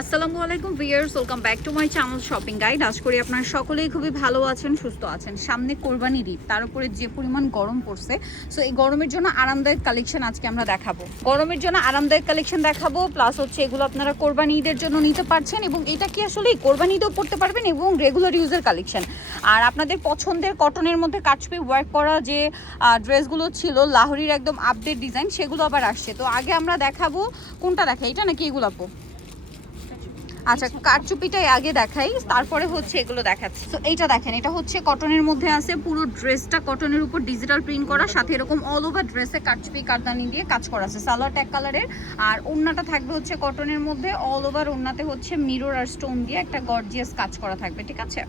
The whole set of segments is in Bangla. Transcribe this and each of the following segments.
আসসালামু আলাইকুম viewers, welcome back to my channel shopping guide. আশা করি আপনারা সকলেই খুবই ভালো আছেন, সুস্থ আছেন। সামনে কোরবানির ঈদ, তার উপরে যে পরিমাণ গরম পড়ছে, সো এই গরমের জন্য আরামদায়ক কালেকশন আজকে আমরা দেখাবো। গরমের জন্য আরামদায়ক কালেকশন দেখাবো, প্লাস হচ্ছে এগুলো আপনারা কোরবানি ঈদের জন্য নিতে পারছেন এবং এটা কি আসলে কোরবানি ঈদেও পড়তে পারবেন এবং রেগুলার ইউজের কালেকশন। আর আপনাদের পছন্দের কটনের মধ্যে কাটছবি ওয়ার্ক করা যে ড্রেসগুলো ছিল লাহোরির একদম আপডেট ডিজাইন, সেগুলো আবার আসছে। তো আগে আমরা দেখাবো, কোনটা দেখাই, এটা নাকি এগুলো আপু? আচ্ছা, কারচুপিটাই আগে দেখাই, তারপরে হচ্ছে এগুলো দেখাচ্ছি। তো এইটা দেখেন, এটা হচ্ছে কটনের মধ্যে আছে, পুরো ড্রেসটা কটনের উপর ডিজিটাল প্রিন্ট করা, সাথে এরকম অল ওভার ড্রেসে কারচুপি কারদানি দিয়ে কাজ করা আছে। সালোয়ার ট্যাগ কালারের, আর ওড়নাটা থাকবে হচ্ছে কটনের মধ্যে, অল ওভার ওড়নাতে হচ্ছে মিরর আর স্টোন দিয়ে একটা গর্জিয়াস কাজ করা থাকবে, ঠিক আছে?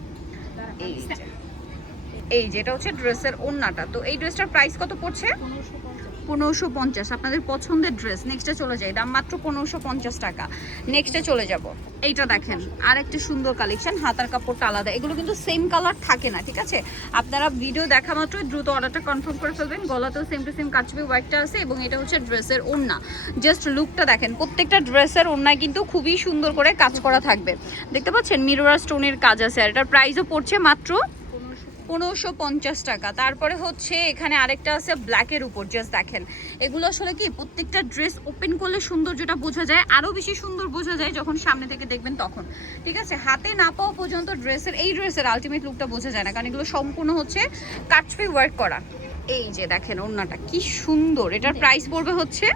এই যে এটা হচ্ছে ড্রেসের ওড়নাটা। তো এই ড্রেসটার প্রাইস কত পড়ছে? 1550। আপনাদের পছন্দের ড্রেস। নেক্সটে চলে যাই, দাম মাত্র 1550 টাকা। নেক্সটে চলে যাব, এইটা দেখেন, আর একটা সুন্দর কালেকশন, হাতার কাপড়টা আলাদা। এগুলো কিন্তু সেম কালার থাকে না, ঠিক আছে? আপনারা ভিডিও দেখা মাত্রই দ্রুত অর্ডারটা কনফার্ম করে ফেলবেন। গলাতেও সেম টু সেম কাটছবি ওয়ার্কটা আছে এবং এটা হচ্ছে ড্রেসের ওড়না। জাস্ট লুকটা দেখেন, প্রত্যেকটা ড্রেসের ওড়নায় কিন্তু খুবই সুন্দর করে কাজ করা থাকবে, দেখতে পাচ্ছেন? মিরর স্টোনের কাজ আছে, আর এটার প্রাইসও পড়ছে মাত্র 1550 টাকা। তারপরে হচ্ছে এখানে আরেকটা আছে ব্ল্যাকের উপর, জাস্ট দেখেন। এগুলো আসলে কি প্রত্যেকটা ড্রেস ওপেন করলে সুন্দর যেটা বোঝা যায়, আরও বেশি সুন্দর বোঝা যায় যখন সামনে থেকে দেখবেন তখন, ঠিক আছে? হাতে না পাওয়া পর্যন্ত এই ড্রেসের আলটিমেট লুকটা বোঝা যায় না, কারণ এগুলো সম্পূর্ণ হচ্ছে কাটছবি ওয়ার্ক করা। এই যে দেখেন ওড়নাটা কি সুন্দর, এটার প্রাইস পড়বে হচ্ছে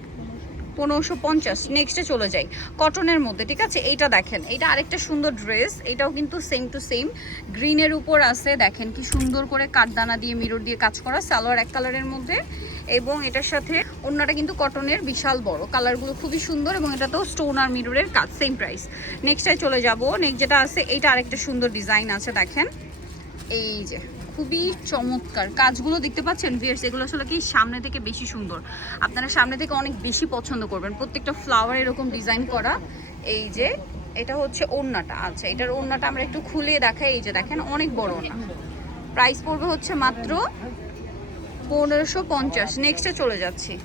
1550। নেক্সটে চলে যাই, কটনের মধ্যে, ঠিক আছে? এইটা দেখেন, এইটা আরেকটা সুন্দর ড্রেস, এটাও কিন্তু সেম টু সেম গ্রিনের উপর আছে। দেখেন কি সুন্দর করে কাঠদানা দিয়ে মিরর দিয়ে কাজ করা, সালোয়ার এক কালারের মধ্যে, এবং এটার সাথে ওড়নাটা কিন্তু কটনের, বিশাল বড়, কালারগুলো খুবই সুন্দর, এবং এটা তো স্টোন আর মিররের কাজ, সেম প্রাইস। নেক্সটে চলে যাব, নেক্সট যেটা আছে, এইটা আরেকটা সুন্দর ডিজাইন আছে, দেখেন এই যে খুবই চমৎকার কাজগুলো দেখতে পাচ্ছেন ভিউয়ার্স। এগুলো আসলে কি সামনে থেকে বেশি সুন্দর, আপনারা সামনে থেকে অনেক বেশি পছন্দ করবেন। প্রত্যেকটা ফ্লাওয়ার এরকম ডিজাইন করা। এই যে এটা হচ্ছে ওড়নাটা। আচ্ছা, এটার ওড়নাটা আমরা একটু খুলে দেখাই। এই যে দেখেন, অনেক বড় ওড়না। প্রাইস পড়বে হচ্ছে মাত্র 1550। নেক্সটে চলে যাচ্ছি,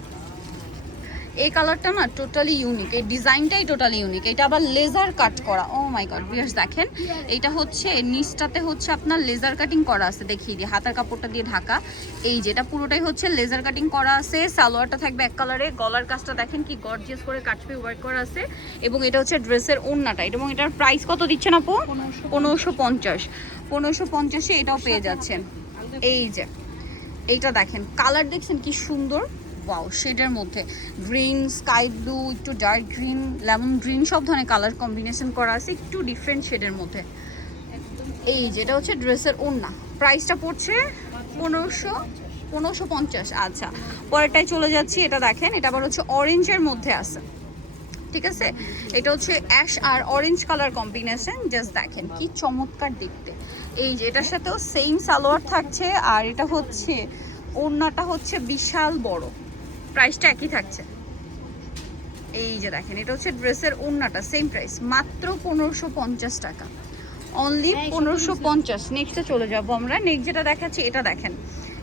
এই কালারটা না টোটালি ইউনিক, এই ডিজাইনটাই টোটালি ইউনিক। এটা আবার লেজার কাট করা, ও মাই গড ভিউয়ার্স দেখেন, এইটা হচ্ছে নিচটাতে হচ্ছে আপনার লেজার কাটিং করা আছে, দেখিয়ে দিই, হাতার কাপড়টা দিয়ে ঢাকা। এই যে এটা পুরোটাই হচ্ছে লেজার কাটিং করা আছে। সালোয়ারটা থাকবে এক কালারে, গলার কাজটা দেখেন কি গর্জিয়াস করে কাটছবি ওয়ার্ক করা আছে, এবং এটা হচ্ছে ড্রেসের ওড়নাটা। এবং এটার প্রাইস কত দিচ্ছেন আপু? 1550। 1550-এ এটাও পেয়ে যাচ্ছেন। এই যে এইটা দেখেন, কালার দেখছেন কি সুন্দর, ওয়াও, শেডের মধ্যে গ্রিন, স্কাই ব্লু, একটু ডার্ক গ্রিন, লেমন গ্রিন, সব ধরনের কালার কম্বিনেশন করা আছে একটু ডিফারেন্ট শেডের মধ্যে। এই যেটা হচ্ছে ড্রেসের ওড়না, প্রাইসটা পড়ছে 1550। আচ্ছা, পরেরটায় চলে যাচ্ছি, এটা দেখেন, এটা আবার হচ্ছে অরেঞ্জের মধ্যে আছে, ঠিক আছে? এটা হচ্ছে অ্যাশ আর অরেঞ্জ কালার কম্বিনেশন, জাস্ট দেখেন কি চমৎকার দেখতে। এই যে এটার সাথেও সেম সালোয়ার থাকছে, আর এটা হচ্ছে ওড়নাটা হচ্ছে বিশাল বড়, প্রাইসটা একই থাকছে। এই যে দেখেন, এটা হচ্ছে ড্রেসের ওড়নাটা, সেম প্রাইস, মাত্র 1550 টাকা, অনলি 1550। নেক্সটে চলে যাবো আমরা। নেক্সট যেটা দেখাচ্ছি, এটা দেখেন,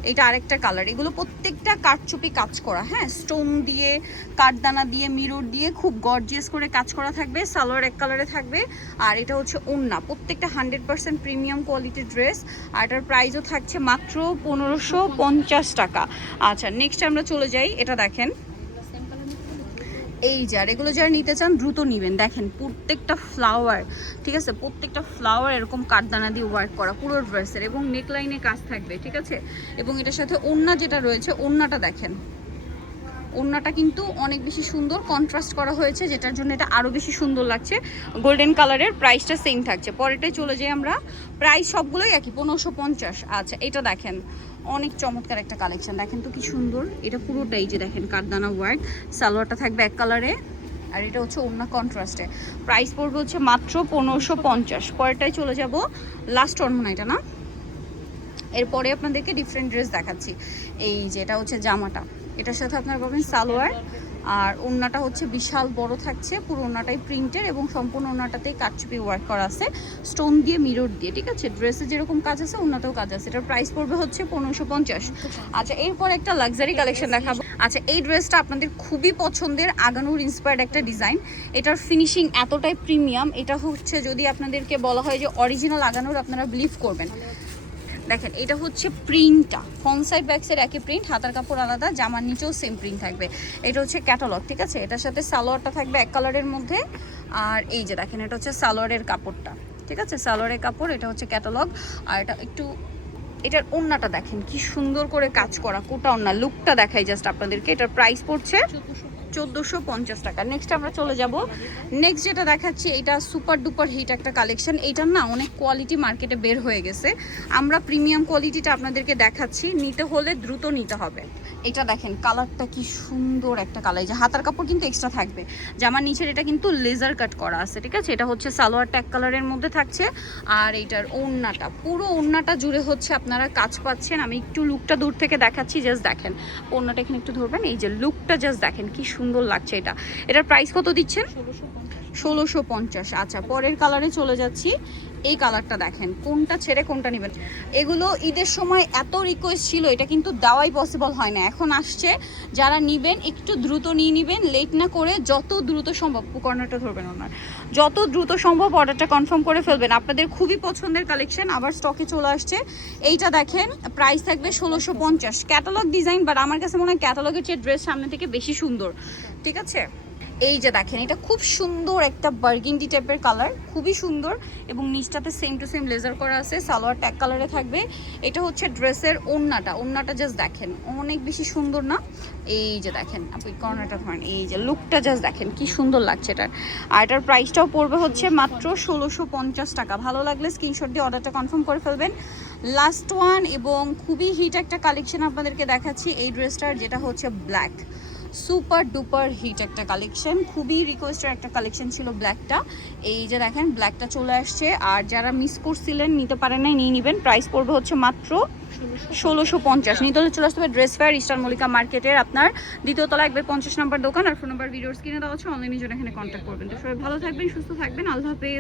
এটা আরেকটা কালার। এগুলো প্রত্যেকটা কারচুপি কাজ করা, হ্যাঁ, স্টোন দিয়ে, কাঠদানা দিয়ে, মিরর দিয়ে খুব গর্জিয়াস করে কাজ করা থাকবে। সালোয়ার এক কালারে থাকবে, আর এটা হচ্ছে ওড়না। প্রত্যেকটা 100% প্রিমিয়াম কোয়ালিটির ড্রেস, আর এটার প্রাইসও থাকছে মাত্র 1550 টাকা। আচ্ছা, নেক্সট আমরা চলে যাই, এটা দেখেন, এই যে, আর এগুলো যারা নিতে চান দ্রুত নেবেন। দেখেন প্রত্যেকটা ফ্লাওয়ার, ঠিক আছে, প্রত্যেকটা ফ্লাওয়ার এরকম কাঠদানা দিয়ে ওয়ার্ক করা পুরো ড্রেসের, এবং নেকলাইনে কাজ থাকবে, ঠিক আছে? এবং এটার সাথে ওড়না যেটা রয়েছে, ওড়নাটা দেখেন, ওড়নাটা কিন্তু অনেক বেশি সুন্দর কন্ট্রাস্ট করা হয়েছে, যেটার জন্য এটা আরও বেশি সুন্দর লাগছে, গোল্ডেন কালারের। প্রাইসটা সেম থাকছে। পরেরটাই চলে যাই আমরা, প্রাইস সবগুলোই একই, 1550। আচ্ছা, এটা দেখেন, অনেক চমৎকার একটা কালেকশন, দেখেন তো কি সুন্দর। এটা পুরোটাই যে দেখেন কাঠদানা ওয়ার্ক, সালোয়ারটা থাকবে এক কালারে, আর এটা হচ্ছে ওড়না কন্ট্রাস্টে। প্রাইস পড়বে হচ্ছে মাত্র 1550। পরেরটাই চলে যাব, লাস্ট ওয়ান মনে হয় এটা না, এরপরে আপনাদেরকে ডিফারেন্ট ড্রেস দেখাচ্ছি। এই যে এটা হচ্ছে জামাটা, এটার সাথে আপনারা পাবেন সালোয়ার, আর ওড়নাটা হচ্ছে বিশাল বড় থাকছে, পুরো ওড়নাটাই প্রিন্টের এবং সম্পূর্ণ ওড়নাটাতেই কারচুপি ওয়ার্ক করা আছে স্টোন দিয়ে, মিরর দিয়ে, ঠিক আছে। ড্রেসে যেরকম কাজ আছে ওড়নাতেও কাজ আছে। এটার প্রাইস পড়বে হচ্ছে 1550। আচ্ছা, এরপর একটা লাক্সারি কালেকশন দেখাবো। আচ্ছা, এই ড্রেসটা আপনাদের খুবই পছন্দের, আগানুর ইন্সপায়ার্ড একটা ডিজাইন। এটার ফিনিশিং এতটাই প্রিমিয়াম, এটা হচ্ছে যদি আপনাদেরকে বলা হয় যে অরিজিনাল আগানুর, আপনারা বিলিভ করবেন। দেখেন, এটা হচ্ছে প্রিন্টটা, ফ্রন্ট সাইড ব্যাক সাইড একই প্রিন্ট, হাতার কাপড় আলাদা, জামার নিচেও সেম প্রিন্ট থাকবে। এটা হচ্ছে ক্যাটালগ, ঠিক আছে। এটার সাথে সালোয়ারটা থাকবে এক কালারের মধ্যে। আর এই যে দেখেন, এটা হচ্ছে সালোয়ারের কাপড়টা, ঠিক আছে, সালোয়ারের কাপড়। এটা হচ্ছে ক্যাটালগ। আর এটা একটু, এটার ওড়নাটা দেখেন কি সুন্দর করে কাজ করা, কোটা ওড়না, লুকটা দেখাই জাস্ট আপনাদেরকে। এটার প্রাইস পড়ছে 1450 টাকা। নেক্সট আমরা চলে যাব। নেক্সট যেটা দেখাচ্ছি, এটা সুপার ডুপার হিট একটা কালেকশন। এইটার না অনেক কোয়ালিটি মার্কেটে বের হয়ে গেছে, আমরা প্রিমিয়াম কোয়ালিটিটা আপনাদেরকে দেখাচ্ছি। নিতে হলে দ্রুত নিতে হবে। এটা দেখেন কালারটা কি সুন্দর একটা কালার, যে হাতার কাপড় কিন্তু এক্সট্রা থাকবে, জামার নিচের এটা কিন্তু লেজার কাট করা আছে, ঠিক আছে। এটা হচ্ছে সালোয়ারটা এক কালারের মধ্যে থাকছে। আর এইটার ওড়নাটা, পুরো ওড়নাটা জুড়ে হচ্ছে আপনারা কাজ পাচ্ছেন। আমি একটু লুকটা দূর থেকে দেখাচ্ছি, জাস্ট দেখেন। ওড়নাটা এখানে একটু ধরবেন, এই যে লুকটা জাস্ট দেখেন কি সুন্দর লাগছে। এটার প্রাইস কত দিচ্ছেন? 1650। আচ্ছা, পরের কালারে চলে যাচ্ছি। এই কালারটা দেখেন, কোনটা ছেড়ে কোনটা নেবেন। এগুলো ঈদের সময় এত রিকোয়েস্ট ছিল, এটা কিন্তু দেওয়াই পসিবল হয় না, এখন আসছে। যারা নিবেন একটু দ্রুত নিয়ে নেবেন, লেট না করে, যত দ্রুত সম্ভব। কর্নারটা ধরবেন ওনার, যত দ্রুত সম্ভব অর্ডারটা কনফার্ম করে ফেলবেন। আপনাদের খুবই পছন্দের কালেকশন আবার স্টকে চলে আসছে। এইটা দেখেন, প্রাইস থাকবে 1650। ক্যাটালগ ডিজাইন, বাট আমার কাছে মনে হয় ক্যাটালগের চেয়ে ড্রেস সামনে থেকে বেশি সুন্দর, ঠিক আছে। এই যে দেখেন, এটা খুব সুন্দর একটা বার্গেন্ডি টাইপের কালার, খুবই সুন্দর, এবং নিচটাতে সেম টু সেম লেজার করা আছে, সালোয়ার ট্যাগ কালারে থাকবে। এটা হচ্ছে ড্রেসের ওড়নাটা, ওড়নাটা জাস্ট দেখেন অনেক বেশি সুন্দর না? এই যে দেখেন, আপনি কর্নারটা ধরেন, এই যে লুকটা জাস্ট দেখেন কি সুন্দর লাগছে এটার। আর এটার প্রাইসটাও পড়বে হচ্ছে মাত্র 1650 টাকা। ভালো লাগলে স্ক্রিনশট দিয়ে অর্ডারটা কনফার্ম করে ফেলবেন। লাস্ট ওয়ান এবং খুবই হিট একটা কালেকশন আপনাদেরকে দেখাচ্ছি এই ড্রেসটার, যেটা হচ্ছে ব্ল্যাক। সুপার ডুপার হিট একটা কালেকশন, খুবই রিকোয়েস্টের একটা কালেকশন ছিল ব্ল্যাকটা। এই যে দেখেন, ব্ল্যাকটা চলে আসছে। আর যারা মিস করছিলেন, নিতে পারেন নাই, নিয়ে নেবেন। প্রাইস পড়বে হচ্ছে মাত্র 1650। নিতে হলে চলে আসতে হবে ড্রেস ফেয়ার, ইস্টার্ন মল্লিকা মার্কেটের আপনার দ্বিতীয় তলা 150 নম্বর দোকান। আর ফোন নাম্বার ভিডিওস কিনে দেওয়া হচ্ছে, অনলাইনের জন্য এখানে কন্ট্যাক্ট করবেন। তো সবাই ভালো থাকবেন, সুস্থ থাকবেন, আল্লাহ হাফেজ।